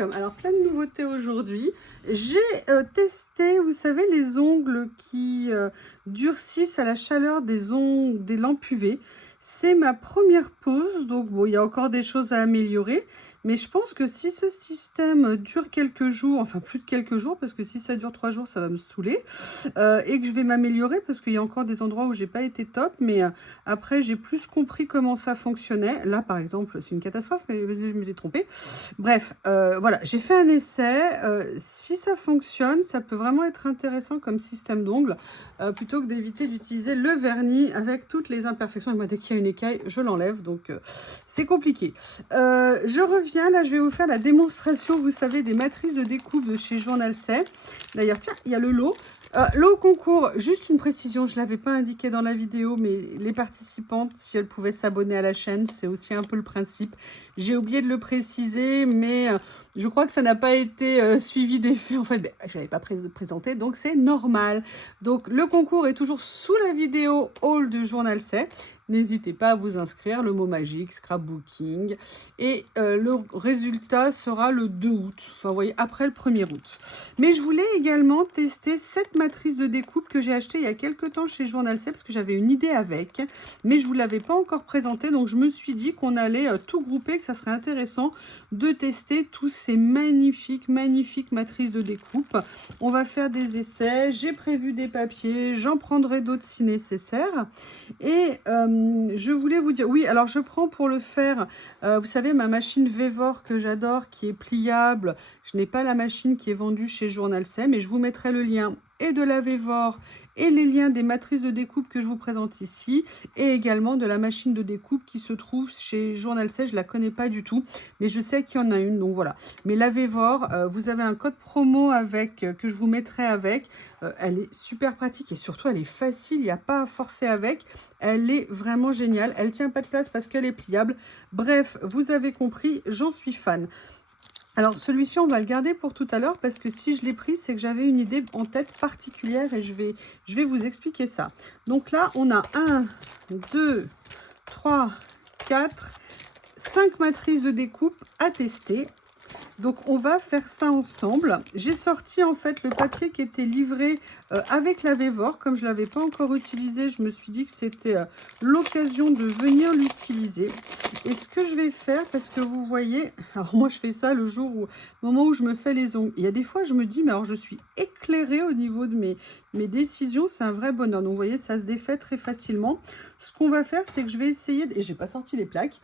welcome. Alors plein de nouveautés aujourd'hui. J'ai testé, vous savez, les ongles qui durcissent à la chaleur des lampes UV. C'est ma première pause, donc bon, il y a encore des choses à améliorer. Mais je pense que si ce système dure quelques jours, enfin plus de quelques jours, parce que si ça dure 3 jours, ça va me saouler, et que je vais m'améliorer, parce qu'il y a encore des endroits où j'ai pas été top, mais après j'ai plus compris comment ça fonctionnait. Là par exemple, c'est une catastrophe, mais je me suis trompée. Bref, voilà, j'ai fait un essai. Si ça fonctionne, ça peut vraiment être intéressant comme système d'ongles, plutôt que d'éviter d'utiliser le vernis avec toutes les imperfections. Et moi, dès qu'il y a une écaille, je l'enlève, donc c'est compliqué. Je reviens, là, je vais vous faire la démonstration, vous savez, des matrices de découpe de chez Journal C. D'ailleurs, tiens, il y a le lot. Lot concours, juste une précision, je ne l'avais pas indiqué dans la vidéo, mais les participantes, si elles pouvaient s'abonner à la chaîne, c'est aussi un peu le principe. J'ai oublié de le préciser, mais je crois que ça n'a pas été suivi d'effet. En fait, je n'avais pas présenté, donc c'est normal. Donc le concours est toujours sous la vidéo haul du Journal C. N'hésitez pas à vous inscrire, le mot magique, scrapbooking. Et le résultat sera le 2 août, enfin vous voyez, après le 1er août. Mais je voulais également tester cette matrice de découpe que j'ai achetée il y a quelques temps chez Journal C, parce que j'avais une idée avec, mais je ne vous l'avais pas encore présentée, donc je me suis dit qu'on allait tout grouper, que ça serait intéressant de tester tous ces magnifiques matrices de découpe. On va faire des essais, j'ai prévu des papiers, j'en prendrai d'autres si nécessaire. Et je voulais vous dire, oui, alors je prends pour le faire, vous savez, ma machine Vevor que j'adore, qui est pliable. Je n'ai pas la machine qui est vendue chez Journal C, mais je vous mettrai le lien et de la Vevor et les liens des matrices de découpe que je vous présente ici, et également de la machine de découpe qui se trouve chez Journal C. Je ne la connais pas du tout, mais je sais qu'il y en a une, donc voilà. Mais la Vevor, vous avez un code promo avec que je vous mettrai avec. Elle est super pratique et surtout elle est facile, il n'y a pas à forcer avec. Elle est vraiment géniale. Elle tient pas de place parce qu'elle est pliable. Bref, vous avez compris, j'en suis fan. Alors celui-ci, on va le garder pour tout à l'heure parce que si je l'ai pris, c'est que j'avais une idée en tête particulière et je vais vous expliquer ça. Donc là, on a 1, 2, 3, 4, 5 matrices de découpe à tester. Donc on va faire ça ensemble. J'ai sorti en fait le papier qui était livré avec la Vevor. Comme je ne l'avais pas encore utilisé, je me suis dit que c'était l'occasion de venir l'utiliser. Et ce que je vais faire, parce que vous voyez, alors moi je fais ça le moment où je me fais les ongles. Il y a des fois je me dis, mais alors je suis éclairée au niveau de mes décisions, c'est un vrai bonheur. Donc vous voyez, ça se défait très facilement. Ce qu'on va faire, c'est que je vais essayer, et j'ai pas sorti les plaques,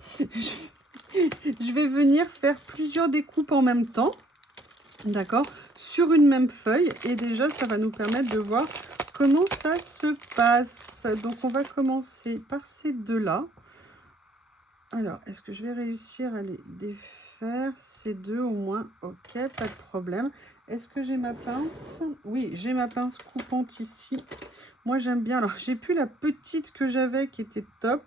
je vais venir faire plusieurs découpes en même temps, d'accord, sur une même feuille. Et déjà, ça va nous permettre de voir comment ça se passe. Donc, on va commencer par ces deux-là. Alors, est-ce que je vais réussir à les défaire, ces deux au moins? Ok, pas de problème. Est-ce que j'ai ma pince? Oui, j'ai ma pince coupante ici. Moi, j'aime bien. Alors, j'ai plus la petite que j'avais qui était top.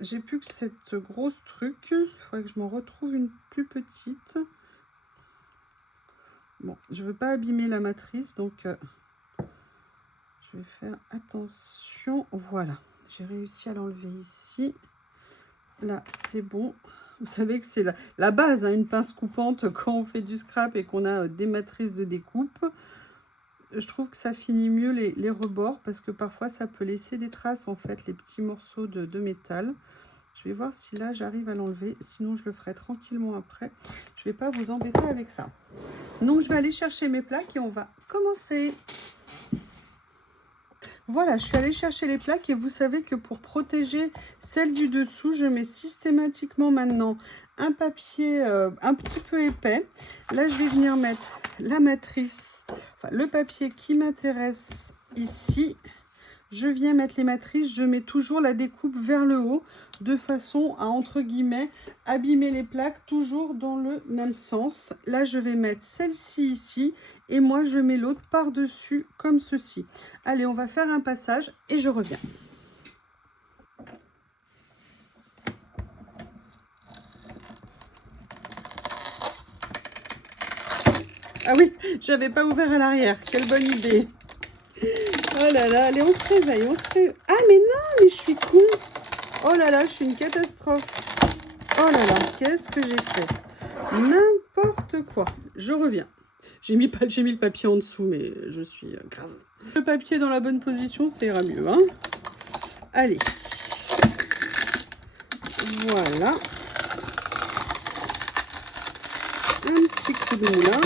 J'ai plus que cette grosse truc. Il faudrait que je m'en retrouve une plus petite. Bon, je veux pas abîmer la matrice, donc je vais faire attention. Voilà, j'ai réussi à l'enlever ici. Là, c'est bon. Vous savez que c'est la base, hein, une pince coupante quand on fait du scrap et qu'on a des matrices de découpe. Je trouve que ça finit mieux les rebords parce que parfois ça peut laisser des traces, en fait, les petits morceaux de métal. Je vais voir si là j'arrive à l'enlever, sinon je le ferai tranquillement après. Je ne vais pas vous embêter avec ça. Donc je vais aller chercher mes plaques et on va commencer. Voilà, je suis allée chercher les plaques et vous savez que pour protéger celle du dessous, je mets systématiquement maintenant un papier un petit peu épais. Là, je vais venir mettre la matrice, enfin le papier qui m'intéresse ici. Je viens mettre les matrices, je mets toujours la découpe vers le haut, de façon à, entre guillemets, abîmer les plaques, toujours dans le même sens. Là, je vais mettre celle-ci ici, et moi, je mets l'autre par-dessus, comme ceci. Allez, on va faire un passage, et je reviens. Ah oui, j'avais pas ouvert à l'arrière, quelle bonne idée. Oh là là, allez, on se réveille, on se réveille. Ah mais non, mais je suis con. Oh là là, je suis une catastrophe. Oh là là, qu'est-ce que j'ai fait? n'importe quoi. Je reviens. J'ai mis le papier en dessous, mais je suis grave. Le papier dans la bonne position, ça ira mieux. Hein. Allez. Voilà. Un petit coup de moulin.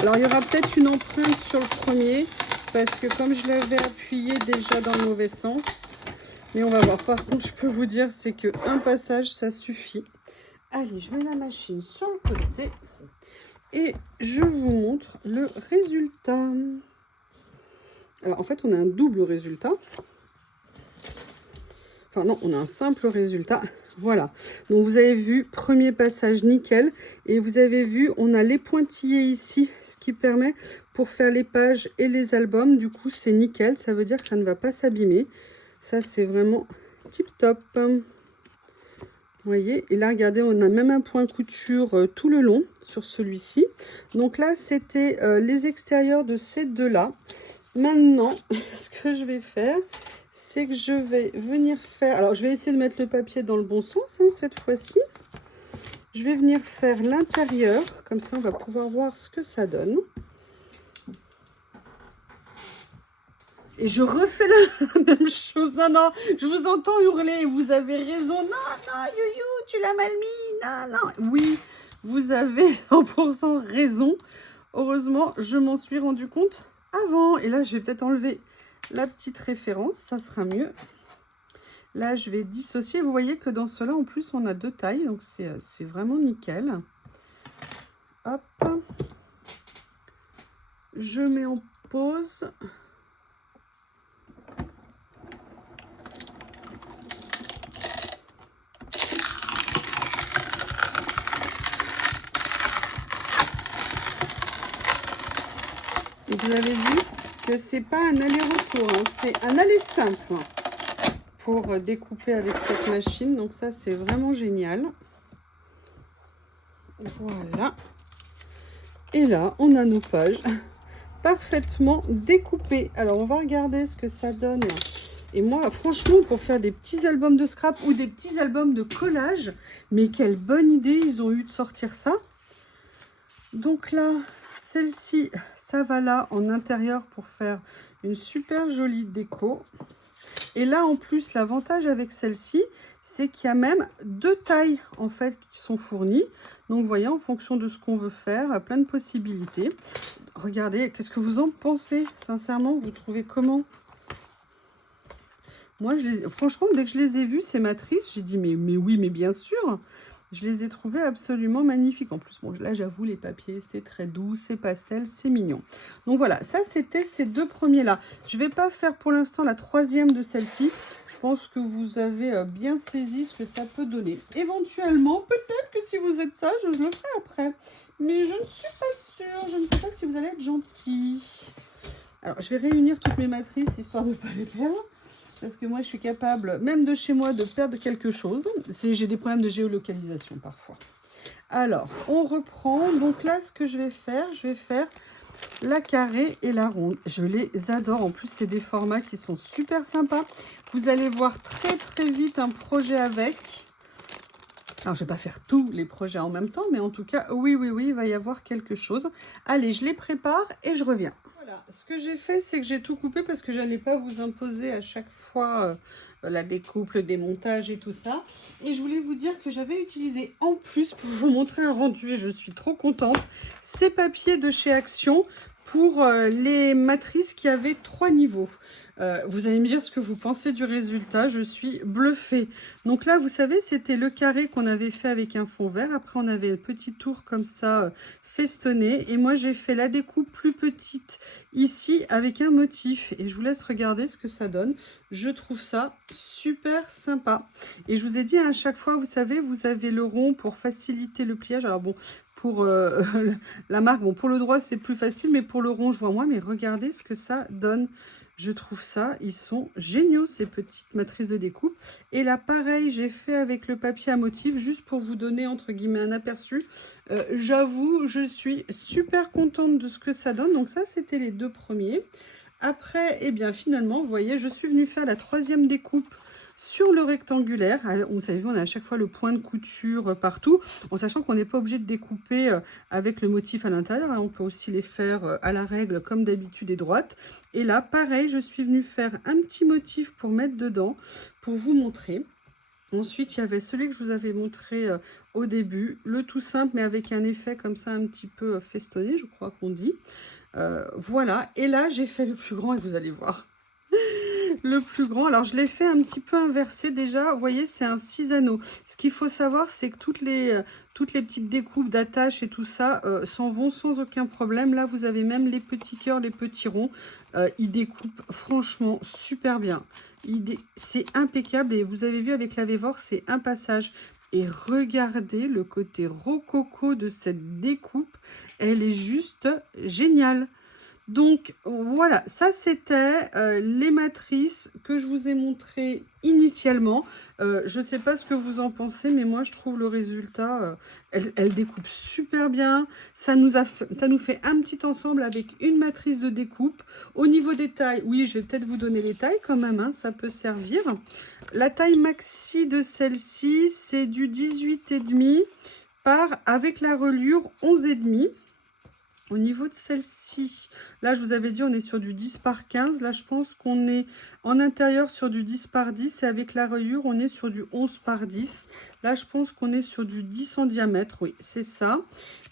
Alors, il y aura peut-être une empreinte sur le premier, parce que comme je l'avais appuyé déjà dans le mauvais sens, mais on va voir. Par contre, je peux vous dire, c'est qu'un passage, ça suffit. Allez, je mets la machine sur le côté et je vous montre le résultat. Alors, en fait, on a un double résultat. Enfin, non, on a un simple résultat. Voilà. Donc, vous avez vu, premier passage nickel. Et vous avez vu, on a les pointillés ici, ce qui permet pour faire les pages et les albums. Du coup, c'est nickel. Ça veut dire que ça ne va pas s'abîmer. Ça, c'est vraiment tip top. Vous voyez, et là, regardez, on a même un point couture tout le long sur celui-ci. Donc là, c'était les extérieurs de ces deux-là. Maintenant, ce que je vais faire, c'est que je vais venir faire... Alors, je vais essayer de mettre le papier dans le bon sens, hein, cette fois-ci. Je vais venir faire l'intérieur. Comme ça, on va pouvoir voir ce que ça donne. Et je refais la même chose. Non, non, je vous entends hurler. Vous avez raison. Non, non, Youyou, tu l'as mal mis. Non, non. Oui, vous avez 100% raison. Heureusement, je m'en suis rendu compte avant. Et là, je vais peut-être enlever la petite référence. Ça sera mieux. Là, je vais dissocier. Vous voyez que dans cela, en plus, on a deux tailles. Donc, c'est vraiment nickel. Hop. Je mets en pause. Et vous avez vu que c'est pas un aller-retour, hein, c'est un aller simple pour découper avec cette machine. Donc ça, c'est vraiment génial. Voilà. Et là, on a nos pages parfaitement découpées. Alors, on va regarder ce que ça donne. Et moi, franchement, pour faire des petits albums de scrap ou des petits albums de collage, mais quelle bonne idée ils ont eu de sortir ça. Donc là... Celle-ci, ça va là en intérieur pour faire une super jolie déco. Et là, en plus, l'avantage avec celle-ci, c'est qu'il y a même deux tailles, en fait, qui sont fournies. Donc, vous voyez, en fonction de ce qu'on veut faire, plein de possibilités. Regardez, qu'est-ce que vous en pensez? Sincèrement, vous trouvez comment? Moi, franchement, dès que je les ai vues, ces matrices, j'ai dit, mais oui, mais bien sûr. Je les ai trouvées absolument magnifiques. En plus, bon, là, j'avoue, les papiers, c'est très doux, c'est pastel, c'est mignon. Donc voilà, ça, c'était ces deux premiers-là. Je ne vais pas faire pour l'instant la troisième de celle-ci. Je pense que vous avez bien saisi ce que ça peut donner. Éventuellement, peut-être que si vous êtes sage, je le ferai après. Mais je ne suis pas sûre. Je ne sais pas si vous allez être gentil. Alors, je vais réunir toutes mes matrices, histoire de ne pas les perdre. Parce que moi, je suis capable, même de chez moi, de perdre quelque chose. J'ai des problèmes de géolocalisation parfois. Alors, on reprend. Donc là, ce que je vais faire la carrée et la ronde. Je les adore. En plus, c'est des formats qui sont super sympas. Vous allez voir très, très vite un projet avec. Alors, je ne vais pas faire tous les projets en même temps, mais en tout cas, oui, il va y avoir quelque chose. Allez, je les prépare et je reviens. Voilà, ce que j'ai fait, c'est que j'ai tout coupé parce que je n'allais pas vous imposer à chaque fois la découpe, le démontage et tout ça. Et je voulais vous dire que j'avais utilisé en plus, pour vous montrer un rendu, et je suis trop contente, ces papiers de chez Action pour les matrices qui avaient 3 niveaux. Vous allez me dire ce que vous pensez du résultat, je suis bluffée. Donc là, vous savez, c'était le carré qu'on avait fait avec un fond vert. Après, on avait le petit tour comme ça, festonné. Et moi, j'ai fait la découpe plus petite ici avec un motif. Et je vous laisse regarder ce que ça donne. Je trouve ça super sympa. Et je vous ai dit, à chaque fois, vous savez, vous avez le rond pour faciliter le pliage. Alors bon, pour la marque, bon, pour le droit, c'est plus facile, mais pour le rond, je vois moins. Mais regardez ce que ça donne. Je trouve ça, ils sont géniaux, ces petites matrices de découpe. Et là, pareil, j'ai fait avec le papier à motif, juste pour vous donner, entre guillemets, un aperçu. J'avoue, je suis super contente de ce que ça donne. Donc ça, c'était les deux premiers. Après, eh bien, finalement, vous voyez, je suis venue faire la troisième découpe sur le rectangulaire. Vous savez, on a à chaque fois le point de couture partout, en sachant qu'on n'est pas obligé de découper avec le motif à l'intérieur, hein. On peut aussi les faire à la règle comme d'habitude et droite. Et là, pareil, je suis venue faire un petit motif pour mettre dedans, pour vous montrer. Ensuite, il y avait celui que je vous avais montré au début, le tout simple, mais avec un effet comme ça un petit peu festonné, je crois qu'on dit. Voilà, et là, j'ai fait le plus grand et vous allez voir. Le plus grand, alors je l'ai fait un petit peu inversé déjà, vous voyez, c'est un 6 anneaux. Ce qu'il faut savoir, c'est que toutes les petites découpes d'attache et tout ça s'en vont sans aucun problème. Là, vous avez même les petits cœurs, les petits ronds. Ils découpent franchement super bien. C'est impeccable et vous avez vu avec la Vévore, c'est un passage. Et regardez le côté rococo de cette découpe, elle est juste géniale. Donc voilà, ça c'était les matrices que je vous ai montrées initialement. Je ne sais pas ce que vous en pensez, mais moi je trouve le résultat, elle découpe super bien. Ça nous fait un petit ensemble avec une matrice de découpe. Au niveau des tailles, oui, je vais peut-être vous donner les tailles quand même, hein, ça peut servir. La taille maxi de celle-ci, c'est du 18,5 par, avec la reliure, 11,5. Au niveau de celle-ci, là, je vous avais dit, on est sur du 10 par 15. Là, je pense qu'on est en intérieur sur du 10 par 10. Et avec la rayure, on est sur du 11 par 10. Là, je pense qu'on est sur du 10 en diamètre. Oui, c'est ça.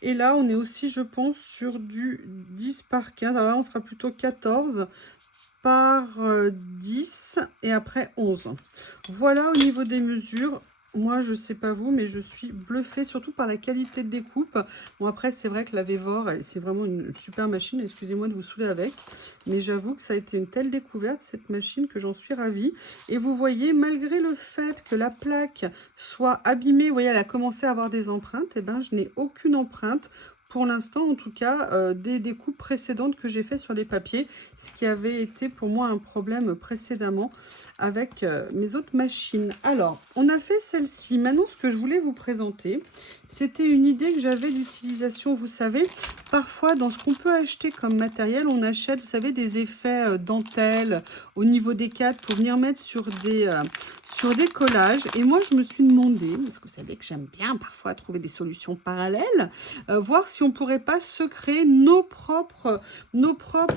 Et là, on est aussi, je pense, sur du 10 par 15. Alors là, on sera plutôt 14 par 10 et après 11. Voilà au niveau des mesures. Moi, je sais pas vous, mais je suis bluffée, surtout par la qualité de découpe. Bon, après, c'est vrai que la Vévore, c'est vraiment une super machine. Excusez-moi de vous saouler avec. Mais j'avoue que ça a été une telle découverte, cette machine, que j'en suis ravie. Et vous voyez, malgré le fait que la plaque soit abîmée, vous voyez, elle a commencé à avoir des empreintes, et ben, je n'ai aucune empreinte. Pour l'instant, en tout cas, des découpes précédentes que j'ai fait sur les papiers, ce qui avait été pour moi un problème précédemment avec mes autres machines. Alors, on a fait celle-ci. Maintenant, ce que je voulais vous présenter, c'était une idée que j'avais d'utilisation. Vous savez, parfois, dans ce qu'on peut acheter comme matériel, on achète, vous savez, des effets dentelle au niveau des cadres pour venir mettre sur des collages. Et moi, je me suis demandé, parce que vous savez que j'aime bien parfois trouver des solutions parallèles, voir si on pourrait pas se créer nos propres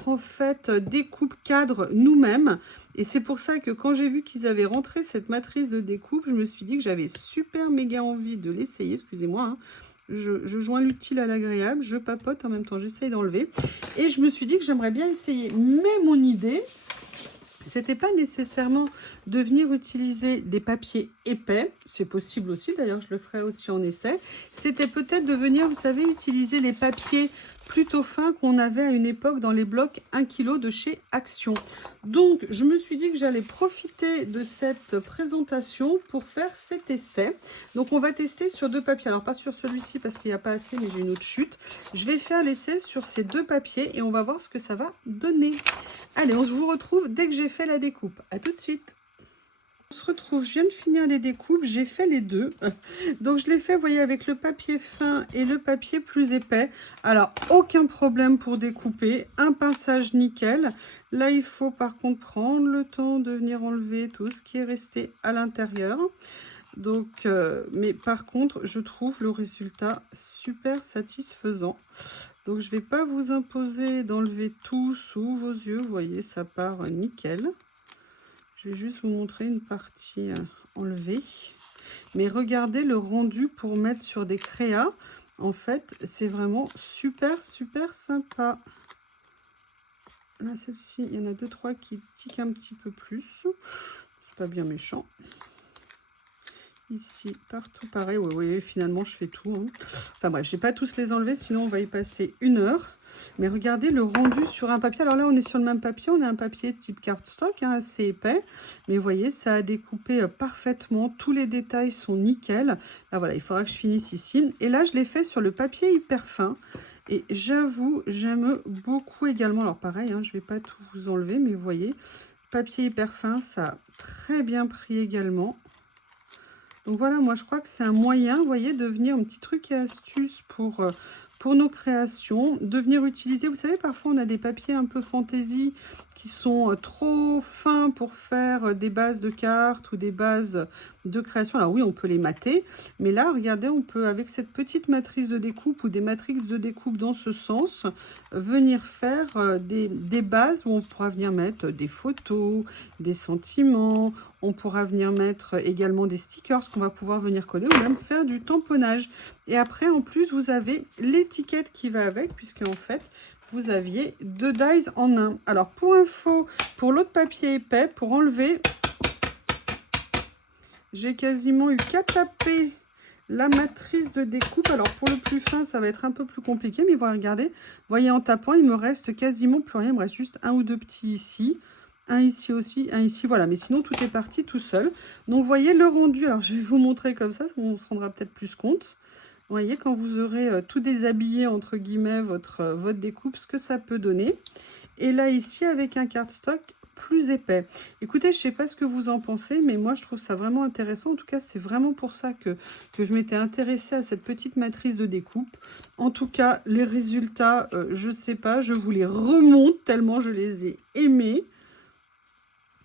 en fait découpes cadres nous-mêmes. Et c'est pour ça que quand j'ai vu qu'ils avaient rentré cette matrice de découpe, je me suis dit que j'avais super méga envie de l'essayer. Excusez-moi, hein. Je joins l'utile à l'agréable, je papote en même temps, j'essaye d'enlever. Et je me suis dit que j'aimerais bien essayer. Mais mon idée, c'était pas nécessairement de venir utiliser des papiers épais, c'est possible aussi, d'ailleurs je le ferai aussi en essai. C'était peut-être de venir, vous savez, utiliser les papiers plutôt fins qu'on avait à une époque dans les blocs 1 kg de chez Action. Donc je me suis dit que j'allais profiter de cette présentation pour faire cet essai. Donc on va tester sur 2 papiers, alors pas sur celui-ci parce qu'il n'y a pas assez, mais j'ai une autre chute. Je vais faire l'essai sur ces 2 papiers et on va voir ce que ça va donner. Allez, on se vous retrouve dès que j'ai fait la découpe. À tout de suite. On se retrouve, je viens de finir les découpes, j'ai fait les deux. Donc je l'ai fait, vous voyez, avec le papier fin et le papier plus épais. Alors, aucun problème pour découper, un pinçage nickel. Là, il faut par contre prendre le temps de venir enlever tout ce qui est resté à l'intérieur. Donc, mais par contre, je trouve le résultat super satisfaisant. Donc, je ne vais pas vous imposer d'enlever tout sous vos yeux. Vous voyez, ça part nickel. Je vais juste vous montrer une partie enlevée. Mais regardez le rendu pour mettre sur des créas. En fait, c'est vraiment super, super sympa. Là, celle-ci, il y en a 2-3 qui tiquent un petit peu plus. C'est pas bien méchant. Ici, partout pareil. Oui, oui, finalement, je fais tout. Hein. Enfin bref, je vais pas tous les enlever, sinon on va y passer 1 heure. Mais regardez le rendu sur un papier. Alors là, on est sur le même papier. On a un papier type cardstock, hein, assez épais. Mais vous voyez, ça a découpé parfaitement. Tous les détails sont nickel. Là, voilà, il faudra que je finisse ici. Et là, je l'ai fait sur le papier hyper fin. Et j'avoue, j'aime beaucoup également. Alors pareil, hein, je ne vais pas tout vous enlever, mais vous voyez, papier hyper fin, ça a très bien pris également. Donc voilà, moi je crois que c'est un moyen, vous voyez, de venir, un petit truc et astuce pour nos créations, de venir utiliser, vous savez, parfois on a des papiers un peu fantaisie qui sont trop fins pour faire des bases de cartes ou des bases de création. Alors oui, on peut les mater, mais là, regardez, on peut, avec cette petite matrice de découpe ou des matrices de découpe dans ce sens, venir faire des bases où on pourra venir mettre des photos, des sentiments, on pourra venir mettre également des stickers qu'on va pouvoir venir coller ou même faire du tamponnage. Et après, en plus, vous avez l'étiquette qui va avec, puisque en fait, vous aviez 2 dies en un. Alors, pour info, pour l'autre papier épais, pour enlever, j'ai quasiment eu qu'à taper la matrice de découpe. Alors, pour le plus fin, ça va être un peu plus compliqué, mais regardez, vous voyez, en tapant, il me reste quasiment plus rien. Il me reste juste un ou deux petits ici. Un ici aussi, un ici, voilà. Mais sinon, tout est parti tout seul. Donc, vous voyez le rendu. Alors, je vais vous montrer comme ça, on se rendra peut-être plus compte. Vous voyez, quand vous aurez tout déshabillé, entre guillemets, votre découpe, ce que ça peut donner. Et là, ici, avec un cardstock plus épais. Écoutez, je ne sais pas ce que vous en pensez, mais moi, je trouve ça vraiment intéressant. En tout cas, c'est vraiment pour ça que je m'étais intéressée à cette petite matrice de découpe. En tout cas, les résultats, je ne sais pas, je vous les remonte tellement je les ai aimés.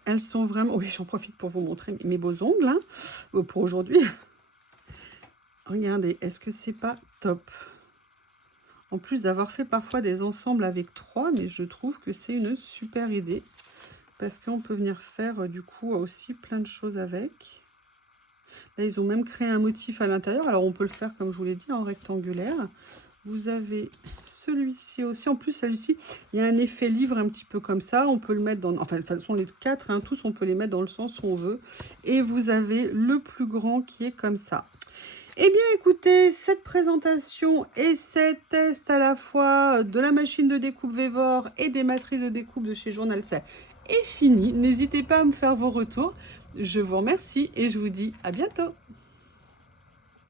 Elles sont vraiment... Oui, j'en profite pour vous montrer mes beaux ongles, hein, pour aujourd'hui. Regardez, est-ce que c'est pas top? En plus d'avoir fait parfois des ensembles avec 3, mais je trouve que c'est une super idée. Parce qu'on peut venir faire du coup aussi plein de choses avec. Là, ils ont même créé un motif à l'intérieur. Alors, on peut le faire, comme je vous l'ai dit, en rectangulaire. Vous avez celui-ci aussi. En plus, celui-ci, il y a un effet livre un petit peu comme ça. On peut le mettre dans... Enfin, de toute façon, les 4, hein, tous, on peut les mettre dans le sens où on veut. Et vous avez le plus grand qui est comme ça. Eh bien, écoutez, cette présentation et ces tests à la fois de la machine de découpe Vévor et des matrices de découpe de chez Journal C est fini. N'hésitez pas à me faire vos retours. Je vous remercie et je vous dis à bientôt.